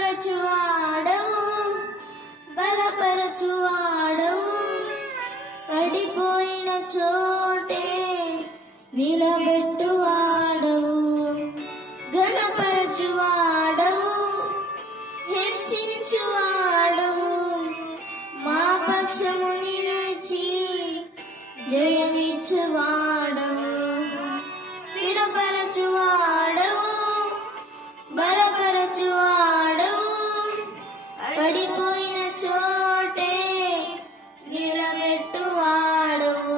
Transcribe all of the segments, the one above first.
స్థిరపరచువాడవు, బలపరచువాడవు, పడిపోయిన చోటే నిలబెట్టువాడవు, ఘనపరచువాడవు, హెచ్చించువాడవు, మా పక్షము నిలిచి జయమిచ్చువాడవు. స్థిరపరచువాడవు, బలపరచువాడవు, పడిపోయిన చోటే నిలబెట్టువాడవు,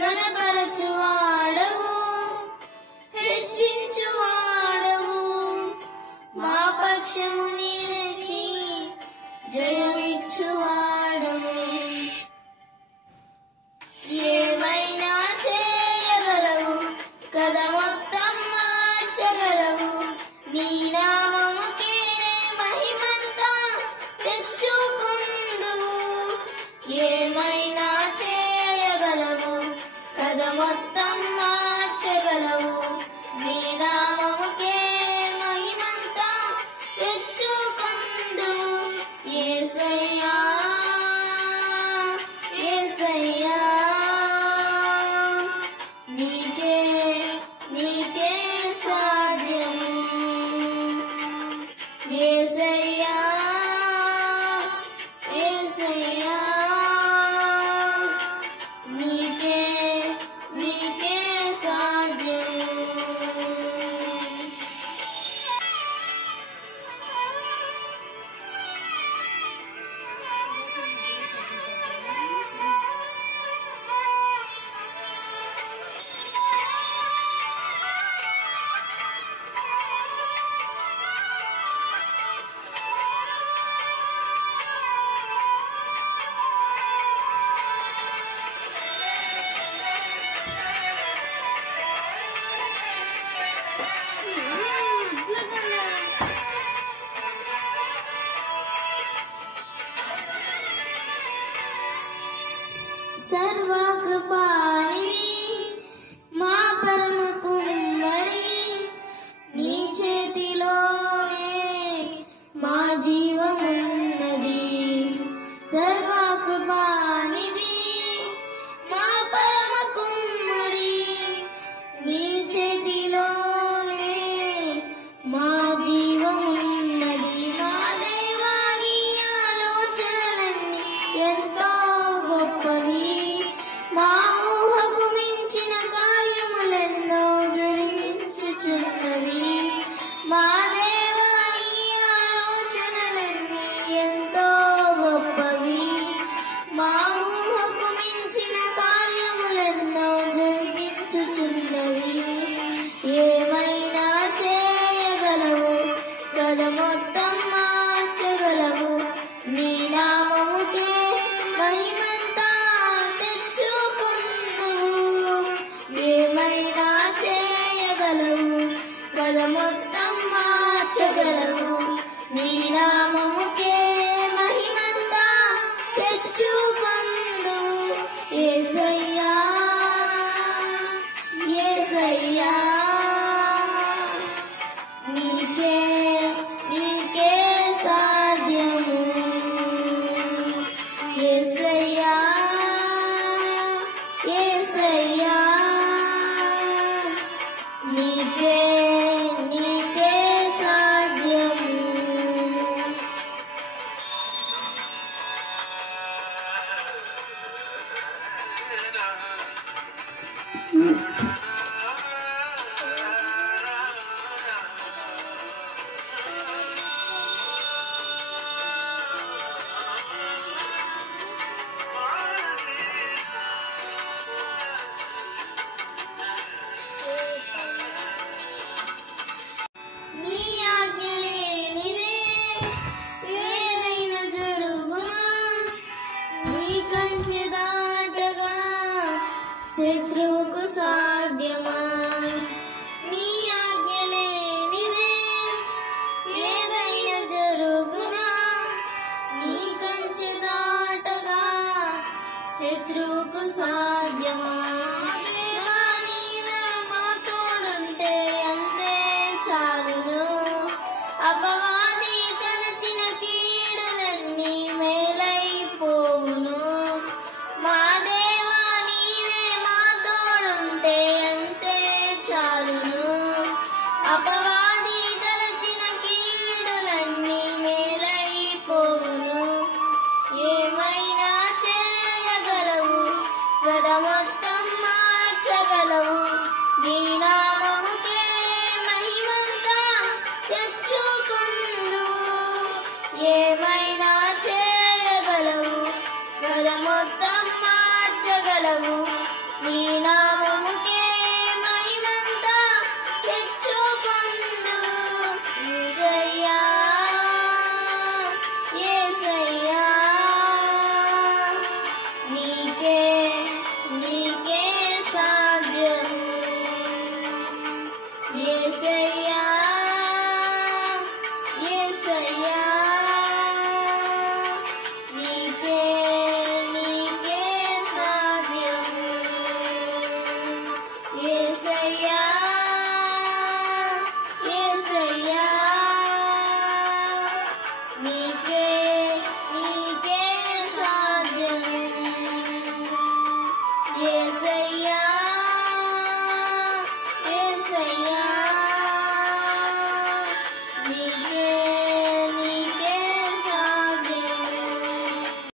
ఘనపరచువాడవు, హెచ్చించువాడవు, మా పక్షము నిలిచి జయమిచ్చువాడవు. ఏమైనా చేయగలవు కదా, మొత్తం మార్చగలవు, నీ నామముకే మహిమంతా తెచ్చుకుందువు. ఏమైనా చేయగలవు కదా, మొత్తం మార్చగలవు, నీ నామముకే మహిమంతా తెచ్చుకుందువు. యేసయ్యా, యేసయ్యా, నీకే నీకే సాధ్యము. యేసయ్యా, యేసయ్యా, నీకే నీకే సాధ్యము. సర్వకృపానిధి మా పరమ కుమ్మరి, నీ చేతిలోనే మా జీవమున్నది. సర్వకృపానిధి మా పరమ కుమ్మరి, నీ చేతిలోనే మా జీవమున్నది. మా దేవా, నీ ఆలోచనలన్నీ ఎంతో గొప్పవి, మా ఊహకు మించిన కార్యములెన్నో జరిగించుచున్నవి. మా దేవా, నీ ఆలోచనలన్నీ ఎంతో గొప్పవి, మా ఊహకు మించిన కార్యములెన్నో జరిగించుచున్నవి. ఏమైనా చేయగలవు కదా, మొత్తం మార్చగలవు, నీ నామముకే మహిమంతా తెచ్చుకుందువు. ఏమైనా చేయగలవు కదా, మొత్తం మార్చగలవు, నీ నామముకే మహిమంతా తెచ్చుకుందువు. యేసయ్యా, యేసయ్యా, నీకే నీకే సాధ్యము. యేసయ్యా, యేసయ్యా, నీకే నీకే సాధ్యము. నీ ఆజ్ఞ లేనిదే ఏదైనా జరుగునా, శత్రువుకు సాధ్యమా? నీవే మా తోడుంటే అంతే చాలును. అపవాది తలచిన కీడులన్నీ మేలైపోవును. మా దేవా నీవే మా తోడుంటే అంతే చాలును. అపవాది తలచిన కీడులన్నీ మేలైపోవును. ఏమైనా చేయగలవు, గద మొత్తం మార్చగలవు. నీ నామముకే మహిమంతా తెచ్చుకుందువు. ఏమైనా చేయగలవు, గద మొత్తం మార్చగలవు.